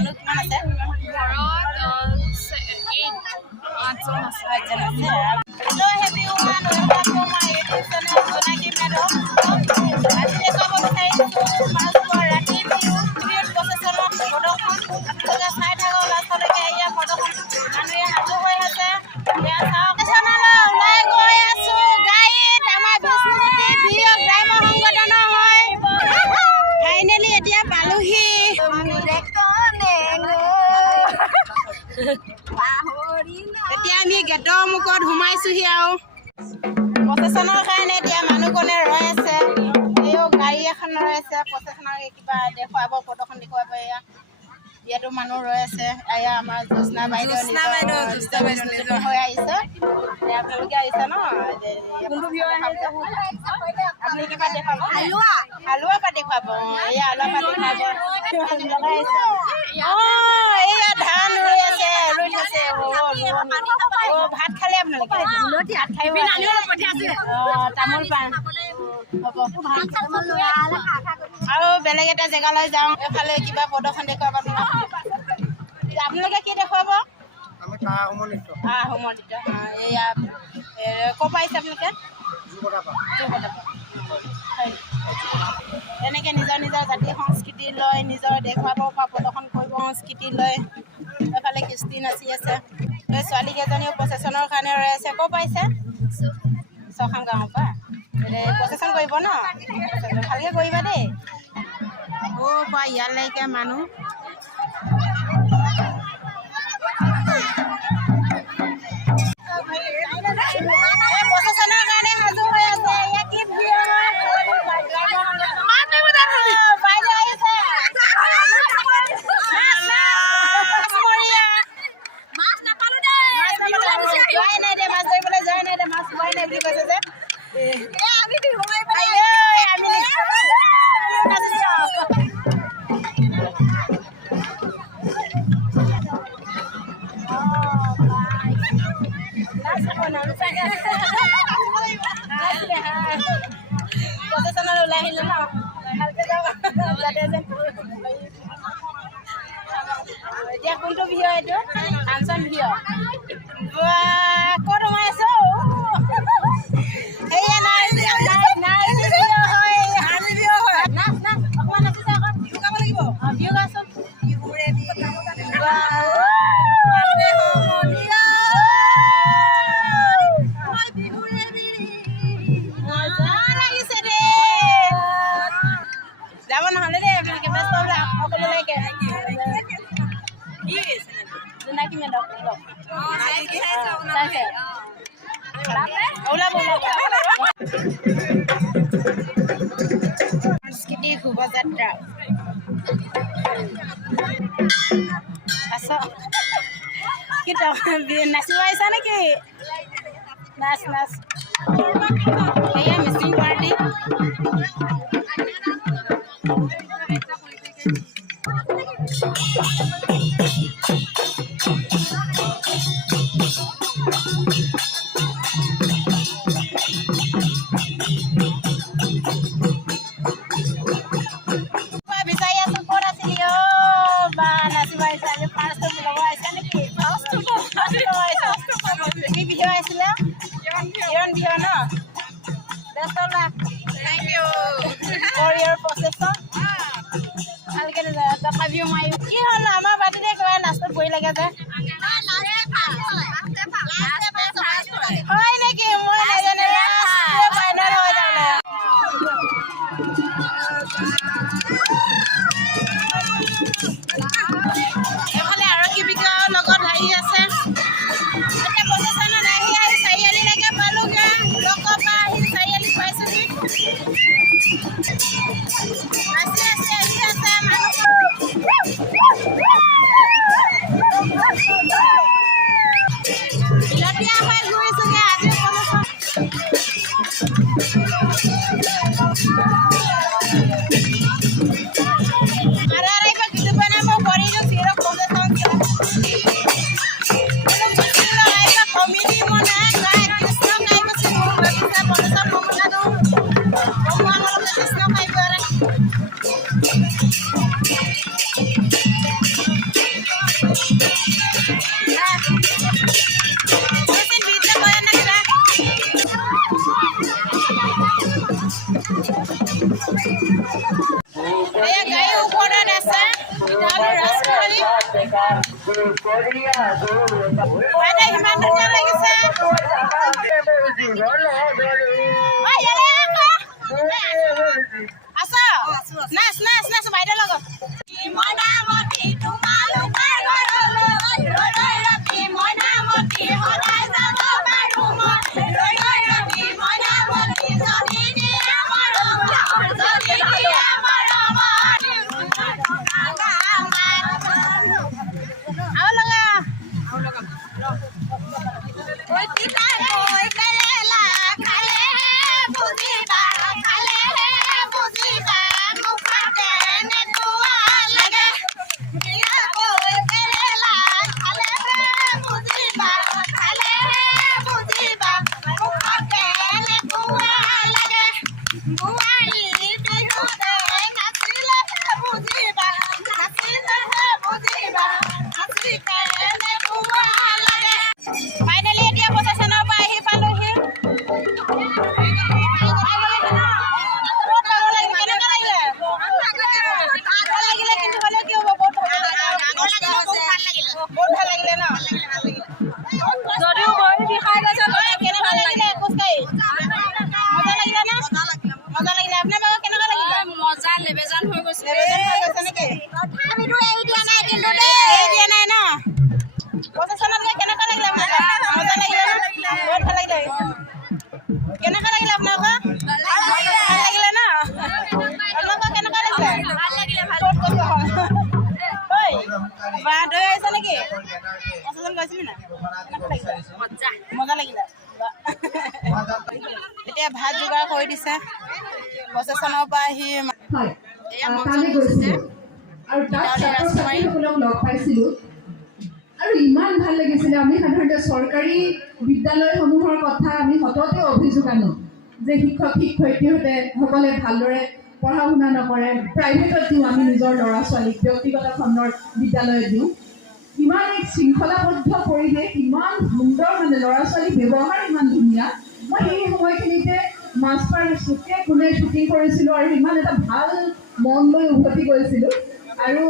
মানুহ কিমান আছে? এতিয়া আমি গেটৰ মুখত সোমাইছোহি আৰু প্ৰচেছনৰ কাৰণে এতিয়া মানুহকনে ৰৈ আছে। এইও গাড়ী এখন ৰৈ আছে প্ৰচেছনৰ কিবা দেখুৱাব প্ৰদৰ্শন দেখুৱাব। ইয়াতো মানুহ ৰৈ আছে। এয়া আমাৰ জ্যোৎস্না বাইদেউ হৈ আহিছে। আপোনালোকে আহিছে ন? আপুনি কিবা দেখুৱাব? হালোৱা পৰা দেখুৱাব। এয়া হালোৱা পৰা দেখুৱাব। এয়া ধান ৰুই আছে, ৰুই থৈছে। ভাত খালে আপোনালোকে? তামোল পাণ আৰু বেলেগ এটা জেগালৈ যাওঁ। এফালে কিবা প্ৰদৰ্শন দেখুৱাব। আপোনালোকে কি দেখুৱাব? আহোমৰ নৃত্য। এয়া ক'ৰ পৰা আহিছে আপোনালোকে? তেনেকৈ নিজৰ নিজৰ জাতি সংস্কৃতি লৈ নিজৰ দেখুৱাব পৰা প্ৰদৰ্শন কৰিব সংস্কৃতি লৈ। এফালে কৃষ্টি নাচি আছে। এই ছোৱালীকেইজনীও প্ৰচেছনৰ কাৰণে ৰৈ আছে। ক'ৰ পৰা আহিছে? ছখাম গাঁৱৰ পৰা। প্ৰচেছন কৰিব ন? ভালকৈ কৰিবা দেই। অ' পৰা ইয়ালৈকে মানুহ প্ৰচেছনৰ কাৰণে সাজু হৈ আছে। ইয়াত কি ওলাই আহিলে ন? ভালকে যাওঁ যাতে যেন। এতিয়া কোনটো বিহু এইটো? ফাংচন বিহু। ক'ত সোমাই আছো? সেয়া নাই বিহু হয়। নাচ নাচ অকণমান নাচিছে আকৌ। বিহু গাব লাগিব। বিহু গাচোন। বিহুৰে যাব নহ'লে দেই আপোনালোকে ব্যস্ত সকলোলৈকে জোনাকী মেডক ওলাব সাংস্কৃতিক শোভাযাত্ৰা। কি নাচিব আহিছা নেকি? নাচ নাচ। এয়া মিচিং পাৰ্টি। বিচাৰি আছো ক'ত আছিলি? বা নাচিব আহিছা যে ফাৰ্ষ্ট ল'ব আহিছা নেকি? কি বিহু আহিছিলে? হিৰণ বিহু ন? Best of luck. Thank you for your procession. ভালকে তথাপিও মই কি হ'ল আমাৰ বাটতে কিবা লাষ্টত বহি লাগে যে হয় নেকি? মই নাজানো। ফাইনেল হয় তাৰমানে। এফালে আৰক্ষী বিষয়াৰ লগত আহি আছে। এতিয়া প্ৰচেছনত আহি চাৰিআলিলৈকে পালোগে। লগৰ পৰা আহি চাৰিআলি পাইছোহি। নাচি আছে আহি আছে মানুহ। বিলতীয়া হৈ ঘূৰিছোগে আজি প্ৰচেছন। Ahora hay que quitar para morir, si no বাইদেউ কিমান ধুনীয়া লাগিছে আছা নাচ নাচ নাচ বাইদেউৰ লগত ফাইনেলি এতিয়া প্ৰচেছনৰ পৰা আহি পালোহি বহুত ভাল লাগিলে ন যদিও ভৰি বিষাই গৈছে কেনেকুৱা লাগিলে খোজকাঢ়ি মজা লাগিলে ন মজা লাগিলে আপোনাৰ বাৰু কেনেকুৱা লাগিলে মজা লেবেজান হৈ গৈছে নেকি আমিতো এৰি দিয়া নাই কিন্তু এৰি দিয়া নাই ন প্ৰচেছনত গৈ কেনেকুৱা লাগিলে আপোনাৰ মজা লাগিলে বহুত ভাল লাগিলে কেনেকুৱা লাগিলে আপোনালোকৰ ভাল লাগিলে ন আপোনালোকৰ কেনেকুৱা লাগিলে ভাল লাগিলে বহুত কষ্ট হয় বাদৈ আহিছে নেকি প্ৰচেছন গৈছিলি না কেনেকুৱা লাগিলে মজা লাগিলে এতিয়া ভাত যোগাৰ কৰি দিছে প্ৰচেছনৰ পৰা আহি এয়া মঞ্চত গৈছে আৰু তাত ছাত্ৰ-ছাত্ৰীসকলক লগ পাইছিলোঁ আৰু ইমান ভাল লাগিছিলে আমি সাধাৰণতে চৰকাৰী বিদ্যালয়সমূহৰ কথা আমি সততে অভিযোগ আনো যে শিক্ষক শিক্ষয়িত্ৰীহঁতে সকলে ভালদৰে পঢ়া শুনা নকৰে প্ৰাইভেটত দিওঁ আমি নিজৰ ল'ৰা ছোৱালীক ব্যক্তিগত খণ্ডৰ বিদ্যালয়ত দিওঁ ইমান এক শৃংখলাবদ্ধ পৰিৱেশ ইমান সুন্দৰ মানে ল'ৰা ছোৱালীৰ ব্যৱহাৰ ইমান ধুনীয়া মই সেই সময়খিনিতে মাছপাৰ চুকে কোনে শ্বুটিং কৰিছিলোঁ আৰু ইমান এটা ভাল মন লৈ উভতি গৈছিলোঁ আৰু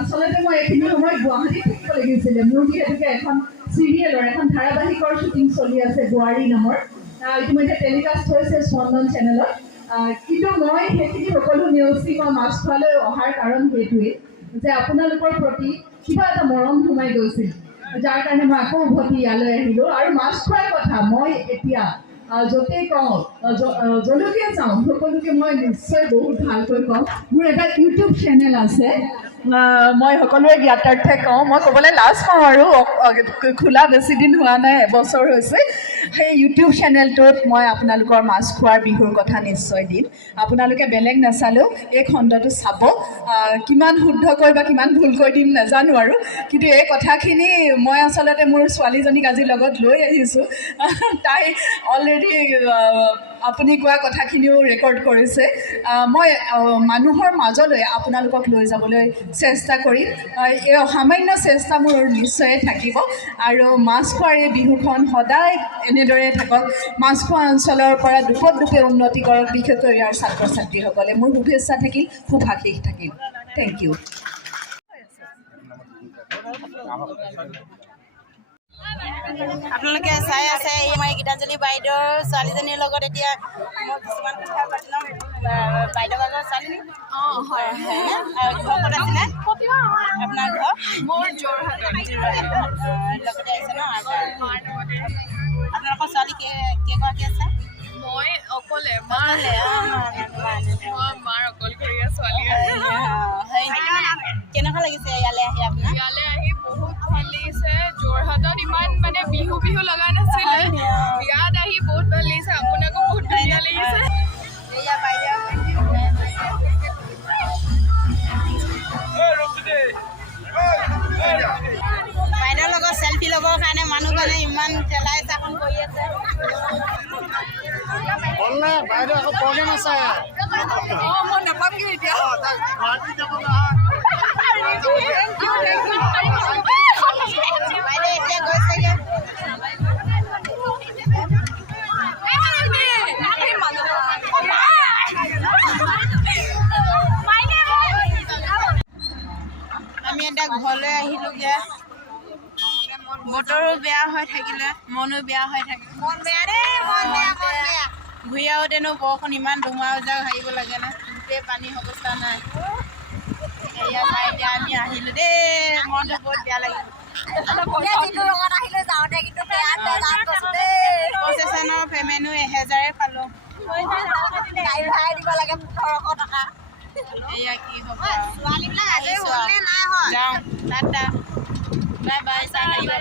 আচলতে মই এইখিনি সময়ত গুৱাহাটীত থাকিব লাগিছিলে মোৰ যিহেতুকে এখন চিৰিয়েলৰ এখন ধাৰাবাহিকৰ শ্বুটিং চলি আছে বোৱাৰী নামৰ ইতিমধ্যে টেলিকাষ্ট হৈছে স্পন্দন চেনেলত কিন্তু মই সেইখিনি সকলো নেওচি মই মাছখোৱালৈ অহাৰ কাৰণ সেইটোৱেই যে আপোনালোকৰ প্ৰতি কিবা এটা মৰম সোমাই গৈছিল যাৰ কাৰণে মই আকৌ উভতি ইয়ালৈ আহিলোঁ আৰু মাছখোৱাৰ কথা মই এতিয়া য'তেই কওঁ যলৈকে যাওঁ সকলোকে মই নিশ্চয় বহুত ভালকৈ কওঁ মোৰ এটা ইউটিউব চেনেল আছে মই সকলোৰে জ্ঞাতাৰ্থে কওঁ মই ক'বলৈ লাজ পাওঁ আৰু খোলা বেছি দিন হোৱা নাই এবছৰ হৈছে সেই ইউটিউব চেনেলটোত মই আপোনালোকৰ মাছখোৱাৰ বিহুৰ কথা নিশ্চয় দিম আপোনালোকে বেলেগ নাচালেও এই খণ্ডটো চাব কিমান শুদ্ধকৈ বা কিমান ভুলকৈ দিম নাজানো আৰু কিন্তু এই কথাখিনি মই আচলতে মোৰ ছোৱালীজনীক আজি লগত লৈ আহিছোঁ তাই অলৰেডি আপুনি কোৱা কথাখিনিও ৰেকৰ্ড কৰিছে মই মানুহৰ মাজলৈ আপোনালোকক লৈ যাবলৈ চেষ্টা কৰিম এই সামান্য চেষ্টা মোৰ নিশ্চয়ে থাকিব আৰু মাছখোৱাৰ এই বিহুখন সদায় এনেদৰে থাকক মাছখোৱা অঞ্চলৰ পৰা দুপে উন্নতি কৰক বিশেষকৈ ইয়াৰ ছাত্ৰ ছাত্ৰীসকলে মোৰ শুভেচ্ছা থাকিল শুভাশীষ থাকিল থেংক ইউ আপোনালোকে চাই আছে মই গীতাঞ্জলি বাইদেউৰ ছোৱালীজনীৰ লগত এতিয়া মই কিছুমান কথা পাতি ল'ম বাইদেউ বাগৰ ছোৱালী হয় ঘৰ ক'ত আছিলে আপোনাৰ ঘৰ মোৰ যোৰহাটত লগতে আহিছে ন আপোনালোকৰ ছোৱালী কেইগৰাকী আছে মই অকলে মাৰ অকলশৰীয়া ছোৱালী কেনেকুৱা লাগিছে ইয়ালৈ আহি আপোনাৰ ইয়ালৈ আহি বহুত ভাল লাগিছে যোৰহাটত ইমান মানে বিহু লগা নাছিলে ইয়াত আহি বহুত ভাল লাগিছে আপোনাকো বহুত ধুনীয়া লাগিছে এয়া বাইদেউ বাইদেউৰ লগত চেল্ফি ল'বৰ কাৰণে মানুহজনে ইমান চেলাই চাকন কৰি আছে বাইদেউ আকৌ প্ৰগ্ৰেম আছে মই নাপামগৈ এতিয়া বাইদেউ এতিয়া গৈছেগৈ আমি এতিয়া ঘৰলৈ আহিলোগে বতৰো বেয়া হৈ থাকিলে মনো বেয়া হৈ থাকিলে ঘূৰি আহোঁতেনো বৰষুণ ইমান ধুমুহা জাক হাৰিব লাগে না গোটেই পানী অৱস্থা নাই এয়া চাই এতিয়া আমি আহিলো দেই মনটো বহুত বেয়া লাগিল প্ৰচেছনৰ পে'মেণ্টো 1000 পালোঁ এয়া কি হ'ব যাওঁ টাটা বাই বাই চাই থাকিবা